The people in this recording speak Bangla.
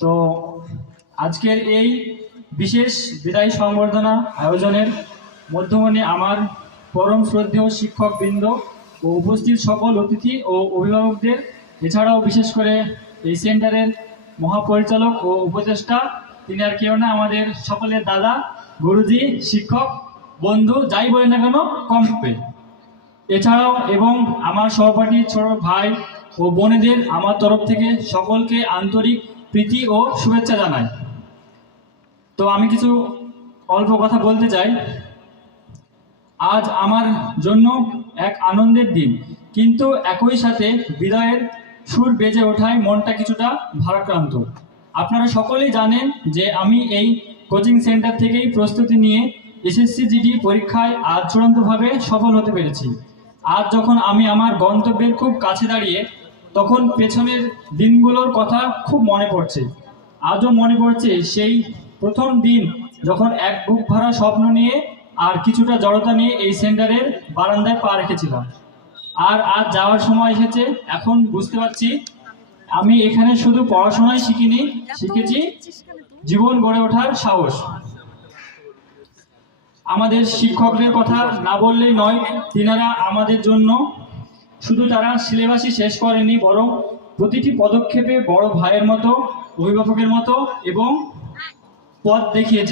তো আজকের এই বিশেষ বিদায়ী সংবর্ধনা আয়োজনের মধ্যমণি আমার পরম শ্রদ্ধেয় শিক্ষকবৃন্দ ও উপস্থিত সকল অতিথি ও অভিভাবকদের, এছাড়াও বিশেষ করে এই সেন্টারের মহাপরিচালক ও উপদেষ্টা, তিনি আর কেউ না, আমাদের সকলের দাদা, গুরুজি, শিক্ষক, বন্ধু, যাই বলেন না কেন কম হবে। এছাড়াও এবং আমার সহপাঠী ছোট ভাই ও বোনেদের আমার তরফ থেকে সকলকে আন্তরিক প্রীতি ও শুভেচ্ছা জানাই। তো আমি কিছু অল্প কথা বলতে চাই। আজ আমার জন্য এক আনন্দের দিন, কিন্তু একই সাথে বিদায়ের সুর বেজে ওঠায় মনটা কিছুটা ভারাক্রান্ত। আপনারা সকলেই জানেন যে আমি এই কোচিং সেন্টার থেকেই প্রস্তুতি নিয়ে এসএসসি জিডি পরীক্ষায় আজ চূড়ান্তভাবে সফল হতে পেরেছি। আজ যখন আমি আমার গন্তব্যের খুব কাছে দাঁড়িয়ে, তখন পেছনের দিনগুলোর কথা খুব মনে পড়ছে। আজও মনে পড়ছে সেই প্রথম দিন যখন এক বুক ভরা স্বপ্ন নিয়ে আর কিছুটা জড়তা নিয়ে এই সেন্টারের বারান্দায় পা রেখেছিলাম। আর আজ যাওয়ার সময় এসেছে। এখন বুঝতে পারছি আমি এখানে শুধু পড়াশোনাই শিখিনি, শিখেছি জীবন গড়ে ওঠার সাহস। আমাদের শিক্ষকদের কথা না বললেই নয়, তিনারা আমাদের জন্য শুধু তারা সিলেবাসই শেষ করেনি, বরং প্রতিটি পদক্ষেপে বড় ভাইয়ের মতো, অভিভাবকের মতো এবং পথ দেখিয়েছে।